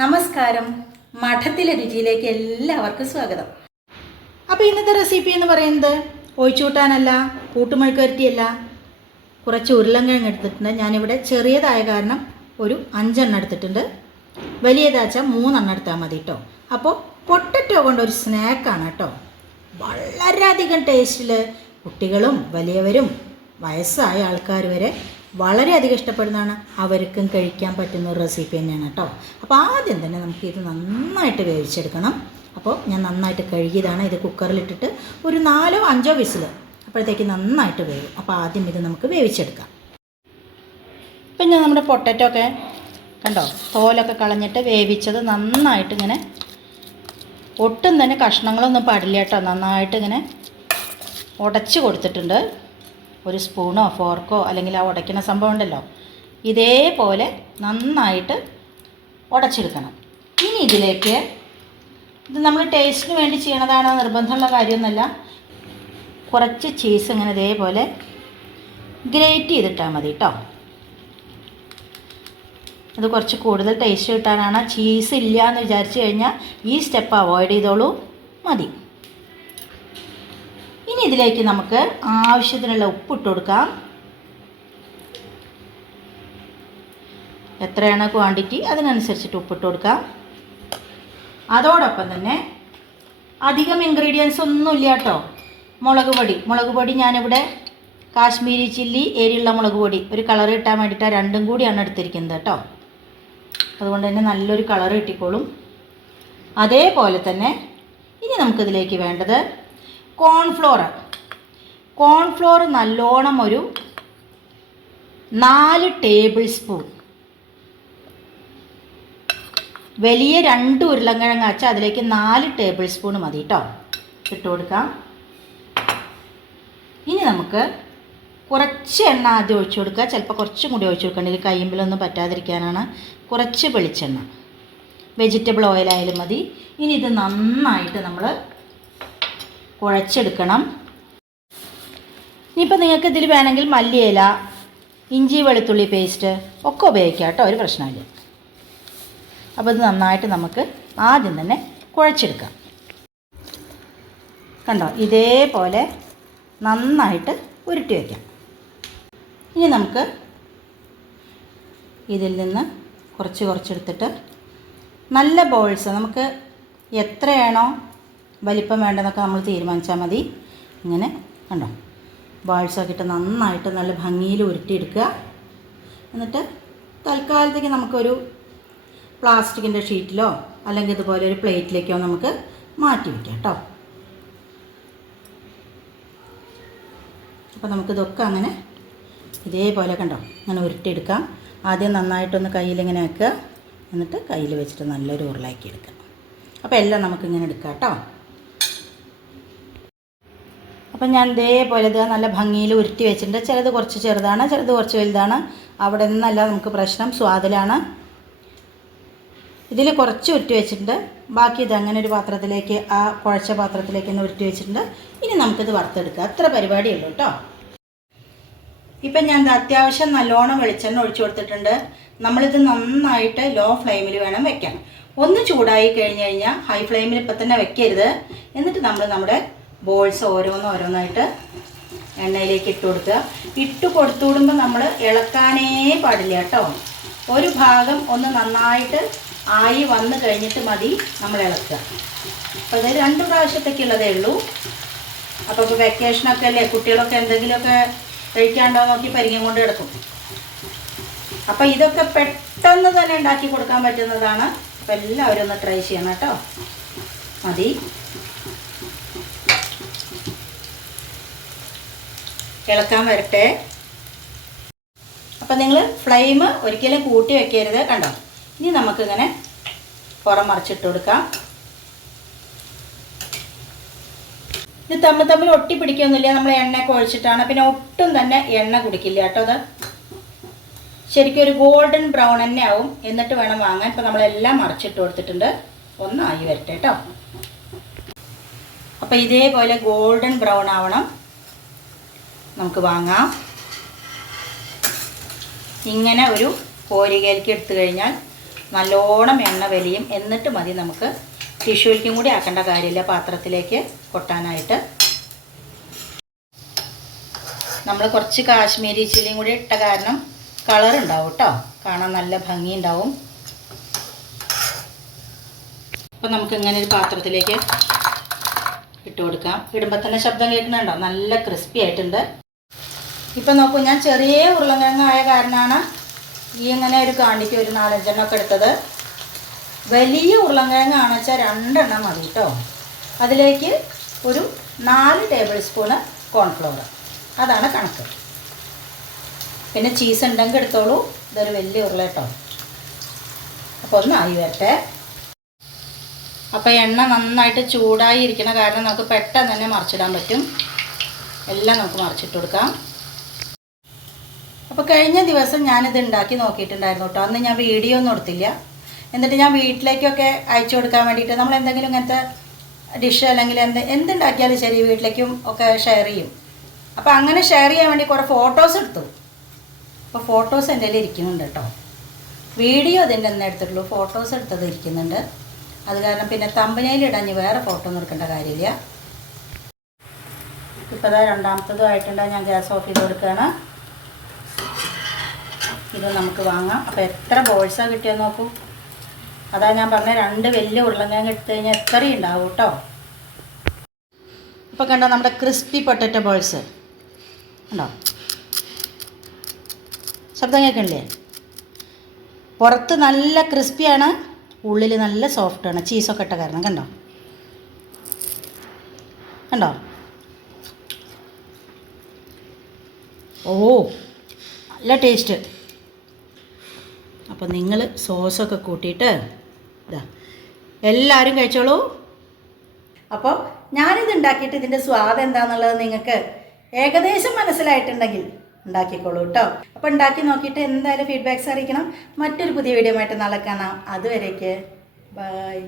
നമസ്കാരം. മഠത്തിലെ രുചിയിലേക്ക് എല്ലാവർക്കും സ്വാഗതം. അപ്പോൾ ഇന്നത്തെ റെസിപ്പി എന്ന് പറയുന്നത് ഒഴിച്ചുകൂട്ടാനല്ല കൂട്ടുമെഴുക്കുവരട്ടിയല്ല. കുറച്ച് ഉരുളങ്കിഴങ്ങ് എടുത്തിട്ടുണ്ട്. ഞാനിവിടെ ചെറിയതായ കാരണം ഒരു അഞ്ചെണ്ണം എടുത്തിട്ടുണ്ട്. വലിയതാച്ചാൽ മൂന്നെണ്ണം എടുത്താൽ മതി കേട്ടോ അപ്പോൾ പൊട്ടറ്റോ കൊണ്ട് ഒരു സ്നാക്കാണ് കേട്ടോ വളരെയധികം ടേസ്റ്റിൽ കുട്ടികളും വലിയവരും വയസ്സായ ആൾക്കാർ വരെ വളരെയധികം ഇഷ്ടപ്പെടുന്നതാണ് അവർക്കും കഴിക്കാൻ പറ്റുന്ന ഒരു റെസിപ്പി തന്നെയാണ് കേട്ടോ. അപ്പോൾ ആദ്യം തന്നെ നമുക്ക് ഇത് നന്നായിട്ട് വേവിച്ചെടുക്കണം. അപ്പോൾ ഞാൻ നന്നായിട്ട് കഴുകിയതാണ്. ഇത് കുക്കറിലിട്ടിട്ട് ഒരു നാലോ അഞ്ചോ വിസിൽ അപ്പോഴത്തേക്ക് നന്നായിട്ട് വേവും. അപ്പോൾ ആദ്യം ഇത് നമുക്ക് വേവിച്ചെടുക്കാം. ഇപ്പം ഞാൻ നമ്മുടെ പൊട്ടറ്റോ ഒക്കെ കണ്ടോ? തോലൊക്കെ കളഞ്ഞിട്ട് വേവിച്ചത് നന്നായിട്ട് ഇങ്ങനെ ഒട്ടും തന്നെ കഷ്ണങ്ങളൊന്നും പാടില്ല കേട്ടോ. നന്നായിട്ട് ഇങ്ങനെ ഉടച്ച് കൊടുത്തിട്ടുണ്ട്. ഒരു സ്പൂണോ ഫോർക്കോ അല്ലെങ്കിൽ ആ ഉടയ്ക്കുന്ന സംഭവം ഉണ്ടല്ലോ ഇതേപോലെ നന്നായിട്ട് ഉടച്ചെടുക്കണം. ഇനി ഇതിലേക്ക് ഇത് നമ്മൾ ടേസ്റ്റിന് വേണ്ടി ചെയ്യണതാണോ നിർബന്ധമുള്ള കാര്യമൊന്നുമല്ല. കുറച്ച് ചീസ് ഇങ്ങനെ ഇതേപോലെ ഗ്രേറ്റ് ചെയ്തിട്ടാൽ മതി കേട്ടോ അത് കുറച്ച് കൂടുതൽ ടേസ്റ്റ് കിട്ടാനാണ്. ചീസ് ഇല്ല എന്ന് വിചാരിച്ചു കഴിഞ്ഞാൽ ഈ സ്റ്റെപ്പ് അവോയ്ഡ് ചെയ്തോളൂ മതി. ഇനി ഇതിലേക്ക് നമുക്ക് ആവശ്യത്തിനുള്ള ഉപ്പിട്ട് കൊടുക്കാം. എത്രയാണ് ക്വാണ്ടിറ്റി? അതിനനുസരിച്ചിട്ട് ഉപ്പിട്ട് കൊടുക്കാം. അതോടൊപ്പം തന്നെ അധികം ഇൻഗ്രീഡിയൻസ് ഒന്നുമില്ല കേട്ടോ. മുളക് പൊടി. മുളക് പൊടി ഞാനിവിടെ കാശ്മീരി ചില്ലി എരിയുള്ള മുളക് പൊടി. ഒരു കളർ കിട്ടാൻ വേണ്ടിയിട്ടാണ് രണ്ടും കൂടിയാണ് എടുത്തിരിക്കുന്നത് കേട്ടോ. അതുകൊണ്ട് തന്നെ നല്ലൊരു കളർ കിട്ടിക്കോളും. അതേപോലെ തന്നെ ഇനി നമുക്കിതിലേക്ക് വേണ്ടത് കോൺഫ്ലോർ. കോൺഫ്ലോർ നല്ലോണം ഒരു നാല് ടേബിൾ സ്പൂൺ. വലിയ രണ്ട് ഉരുളൻകിഴങ്ങ് വെച്ചാൽ അതിലേക്ക് നാല് ടേബിൾ സ്പൂൺ മതി കേട്ടോ ഇട്ട് കൊടുക്കാം. ഇനി നമുക്ക് കുറച്ച് എണ്ണ ആദ്യം ഒഴിച്ചു കൊടുക്കുക. ചിലപ്പോൾ കുറച്ചും കൂടി ഒഴിച്ചു കൊടുക്കേണ്ടത് കയ്യുമ്പിലൊന്നും പറ്റാതിരിക്കാനാണ്. കുറച്ച് വെളിച്ചെണ്ണ. വെജിറ്റബിൾ ഓയിലായാലും മതി. ഇനി ഇത് നന്നായിട്ട് നമ്മൾ കുഴച്ചെടുക്കണം. ഇനിയിപ്പോൾ നിങ്ങൾക്ക് ഇതിൽ വേണമെങ്കിൽ മല്ലിയില ഇഞ്ചി വെളുത്തുള്ളി പേസ്റ്റ് ഒക്കെ ഉപയോഗിക്കാം കേട്ടോ ഒരു പ്രശ്നമില്ല അപ്പോൾ ഇത് നന്നായിട്ട് നമുക്ക് ആദ്യം തന്നെ കുഴച്ചെടുക്കാം. കണ്ടോ ഇതേപോലെ നന്നായിട്ട് ഉരുട്ടി വയ്ക്കാം ഇനി നമുക്ക് ഇതിൽ നിന്ന് കുറച്ച് കുറച്ചെടുത്തിട്ട് നല്ല ബോൾസ് നമുക്ക് എത്രയാണോ വലിപ്പം വേണ്ടതൊക്കെ നമ്മൾ തീരുമാനിച്ചാൽ മതി. ഇങ്ങനെ കണ്ടോ? ബോൾസൊക്കെ ഇട്ട് നന്നായിട്ട് നല്ല ഭംഗിയിൽ ഉരുട്ടിയെടുക്കുക. എന്നിട്ട് തൽക്കാലത്തേക്ക് നമുക്കൊരു പ്ലാസ്റ്റിക്കിന്റെ ഷീറ്റിലോ അല്ലെങ്കിൽ ഇതുപോലെ ഒരു പ്ലേറ്റിലേക്കോ നമുക്ക് മാറ്റി വയ്ക്കാം കേട്ടോ. അപ്പോൾ നമുക്കിതൊക്കെ അങ്ങനെ ഇതേപോലെ കണ്ടോ? അങ്ങനെ ഉരുട്ടിയെടുക്കാം. ആദ്യം നന്നായിട്ടൊന്ന് കയ്യിലിങ്ങനെ വെക്കുക എന്നിട്ട് കയ്യിൽ വെച്ചിട്ട് നല്ലൊരു ഉരുളാക്കി എടുക്കുക. അപ്പോൾ എല്ലാം നമുക്കിങ്ങനെ എടുക്കാം കേട്ടോ. അപ്പം ഞാൻ ഇതേപോലെ ഇത് നല്ല ഭംഗിയിൽ ഉരുട്ടി വെച്ചിട്ടുണ്ട്. ചിലത് കുറച്ച് ചെറുതാണ് ചിലത് കുറച്ച് വലുതാണ്. അവിടെ നിന്നല്ല നമുക്ക് പ്രശ്നം. സ്വാദിലാണ്. ഇതിൽ കുറച്ച് ഉരുട്ടി വെച്ചിട്ടുണ്ട്. ബാക്കി ഇത് അങ്ങനെ ഒരു പാത്രത്തിലേക്ക് ആ കുഴച്ച പാത്രത്തിലേക്ക് ഒന്ന് ഉരുട്ടി വെച്ചിട്ടുണ്ട്. ഇനി നമുക്കിത് വറുത്തെടുക്കുക അത്ര പരിപാടിയുള്ളൂ കേട്ടോ ഇപ്പം ഞാൻ അത്യാവശ്യം നല്ലോണം വെളിച്ചെണ്ണ ഒഴിച്ചു കൊടുത്തിട്ടുണ്ട്. നമ്മളിത് നന്നായിട്ട് ലോ ഫ്ലെയിമിൽ വേണം വെക്കാൻ. ഒന്ന് ചൂടായി കഴിഞ്ഞ് കഴിഞ്ഞാൽ ഹൈ ഫ്ലെയിമിൽ ഇപ്പം തന്നെ വെക്കരുത്. എന്നിട്ട് നമ്മൾ നമ്മുടെ ബോൾസ് ഓരോന്ന് ഓരോന്നായിട്ട് എണ്ണയിലേക്ക് ഇട്ട് കൊടുക്കുക. ഇട്ട് കൊടുത്തു നമ്മൾ ഇളക്കാനേ പാടില്ല കേട്ടോ. ഒരു ഭാഗം ഒന്ന് നന്നായിട്ട് ആയി വന്നു കഴിഞ്ഞിട്ട് മതി നമ്മൾ ഇളക്കുക. അപ്പോൾ ഇത് രണ്ട് പ്രാവശ്യത്തേക്കുള്ളതേ ഉള്ളൂ. അപ്പോൾ ഇപ്പോൾ വെക്കേഷനൊക്കെ അല്ലേ കുട്ടികളൊക്കെ എന്തെങ്കിലുമൊക്കെ കഴിക്കാണ്ടോ നോക്കി പരിങ്ങം കൊണ്ട് കിടക്കും. അപ്പോൾ ഇതൊക്കെ പെട്ടെന്ന് തന്നെ ഉണ്ടാക്കി കൊടുക്കാൻ പറ്റുന്നതാണ്. അപ്പോൾ എല്ലാവരും ഒന്ന് ട്രൈ ചെയ്യണം കേട്ടോ. മതി. ഇളക്കാൻ വരട്ടെ. അപ്പം നിങ്ങൾ ഫ്ലെയിം ഒരിക്കലും കൂട്ടി വെക്കരുത് കണ്ടോ? ഇനി നമുക്കിങ്ങനെ പുറം മറിച്ചിട്ട് കൊടുക്കാം. ഇത് തമ്മിൽ തമ്മിൽ ഒട്ടി പിടിക്കൊന്നുമില്ല നമ്മൾ എണ്ണ ഒഴിച്ചിട്ടാണ് പിന്നെ ഒട്ടും തന്നെ എണ്ണ കുടിക്കില്ല കേട്ടോ അത്. ശരിക്കും ഒരു ഗോൾഡൻ ബ്രൗൺ തന്നെ ആവും. എന്നിട്ട് വേണം വാങ്ങാൻ. ഇപ്പം നമ്മളെല്ലാം മറിച്ചിട്ട് കൊടുത്തിട്ടുണ്ട്. ഒന്നായി വരട്ടെ കേട്ടോ. അപ്പം ഇതേപോലെ ഗോൾഡൻ ബ്രൗൺ ആവണം. നമുക്ക് വാങ്ങാം. ഇങ്ങനെ ഒരു കോരികയിലേക്ക് എടുത്തു കഴിഞ്ഞാൽ നല്ലോണം എണ്ണ വലിയും എന്നിട്ട് മതി നമുക്ക് ടിഷ്യൂലിക്കും കൂടി ആക്കേണ്ട കാര്യമില്ല പാത്രത്തിലേക്ക് കൊട്ടാനായിട്ട്. നമ്മൾ കുറച്ച് കാശ്മീരി ചില്ലിയും കൂടി ഇട്ട കാരണം കളർ ഉണ്ടാവും കേട്ടോ കാണാൻ നല്ല ഭംഗി ഉണ്ടാവും. അപ്പം നമുക്ക് ഇങ്ങനെ ഒരു പാത്രത്തിലേക്ക് ഇട്ട് കൊടുക്കാം. ഇടുമ്പോൾ തന്നെ ശബ്ദം കേൾക്കുന്നുണ്ടോ? നല്ല ക്രിസ്പി ആയിട്ടുണ്ട്. ഇപ്പം നോക്കൂ ഞാൻ ചെറിയ ഉരുളങ്കിഴങ്ങ് ആയ കാരണമാണ് ഈ ഇങ്ങനെ ഒരു കാണിക്ക് ഒരു നാലഞ്ചെണ്ണം ഒക്കെ എടുത്തത്. വലിയ ഉരുളക്കിഴങ്ങാണെന്ന് വെച്ചാൽ രണ്ടെണ്ണം മതി കേട്ടോ അതിലേക്ക് ഒരു നാല് ടേബിൾ സ്പൂണ് കോൺഫ്ലവർ അതാണ് കണക്ക്. പിന്നെ ചീസ് ഉണ്ടെങ്കിൽ എടുത്തോളൂ. ഇതൊരു വലിയ ഉരുള കേട്ടോ അപ്പോൾ ഒന്ന് ആയി വരട്ടെ. അപ്പോൾ എണ്ണ നന്നായിട്ട് ചൂടായി ഇരിക്കുന്ന കാരണം നമുക്ക് പെട്ടെന്ന് തന്നെ മറിച്ചിടാൻ പറ്റും. എല്ലാം നമുക്ക് മറിച്ചിട്ട് കൊടുക്കാം. അപ്പോൾ കഴിഞ്ഞ ദിവസം ഞാനിത് ഉണ്ടാക്കി നോക്കിയിട്ടുണ്ടായിരുന്നു കേട്ടോ. അന്ന് ഞാൻ വീഡിയോ ഒന്നും എടുത്തില്ല. എന്നിട്ട് ഞാൻ വീട്ടിലേക്കൊക്കെ അയച്ചു കൊടുക്കാൻ വേണ്ടിയിട്ട് നമ്മൾ എന്തെങ്കിലും ഇങ്ങനത്തെ ഡിഷ് അല്ലെങ്കിൽ എന്ത് എന്തുണ്ടാക്കിയാലും ശരി വീട്ടിലേക്കും ഒക്കെ ഷെയർ ചെയ്യും. അപ്പോൾ അങ്ങനെ ഷെയർ ചെയ്യാൻ വേണ്ടി കുറേ ഫോട്ടോസ് എടുത്തു. അപ്പോൾ ഫോട്ടോസ് എന്റെ കയ്യിൽ ഇരിക്കുന്നുണ്ട് കേട്ടോ. വീഡിയോ അതിന്റെ തന്നെ എടുത്തിട്ടുള്ളൂ. ഫോട്ടോസ് എടുത്തത് ഇരിക്കുന്നുണ്ട്. അത് കാരണം പിന്നെ തമ്പനയിൽ ഇടാൻ വേറെ ഫോട്ടോ ഒന്നും എടുക്കേണ്ട കാര്യമില്ല. ഇപ്പോൾ അതാ രണ്ടാമത്തതും ആയിട്ടുണ്ട് ഞാൻ ഗ്യാസ് ഓഫ് ചെയ്ത് കൊടുക്കുകയാണ്. ഇത് നമുക്ക് വാങ്ങാം. അപ്പോൾ എത്ര ബോൾസാണ് കിട്ടിയെന്ന് നോക്കൂ. അതാ ഞാൻ പറഞ്ഞ രണ്ട് വലിയ ഉരുളക്കിഴങ്ങ് എടുത്തു കഴിഞ്ഞാൽ എത്രയും ഉണ്ടാവും കേട്ടോ. ഇപ്പോൾ കണ്ടോ നമ്മുടെ ക്രിസ്പി പൊട്ടറ്റോ ബോൾസ് ഉണ്ടോ ശബ്ദം കേൾക്കണില്ലേ? പുറത്ത് നല്ല ക്രിസ്പിയാണ് ഉള്ളിൽ നല്ല സോഫ്റ്റ് ആണ്. ചീസൊക്കെ ഇട്ട കാരണം കണ്ടോ? കണ്ടോ? ഓ നല്ല ടേസ്റ്റ് അപ്പോൾ നിങ്ങൾ സോസൊക്കെ കൂട്ടിയിട്ട് ഇതാ എല്ലാവരും കഴിച്ചോളൂ. അപ്പോൾ ഞാനിത് ഉണ്ടാക്കിയിട്ട് ഇതിന്റെ സ്വാദ് എന്താണെന്നുള്ളത് നിങ്ങൾക്ക് ഏകദേശം മനസ്സിലായിട്ടുണ്ടെങ്കിൽ ഉണ്ടാക്കിക്കോളൂ കേട്ടോ അപ്പോൾ ഉണ്ടാക്കി നോക്കിയിട്ട് എന്തായാലും ഫീഡ്ബാക്ക്സ് അറിയിക്കണം. മറ്റൊരു പുതിയ വീഡിയോ ആയിട്ട് നാളെ കാണാം. അതുവരേക്ക് ബൈ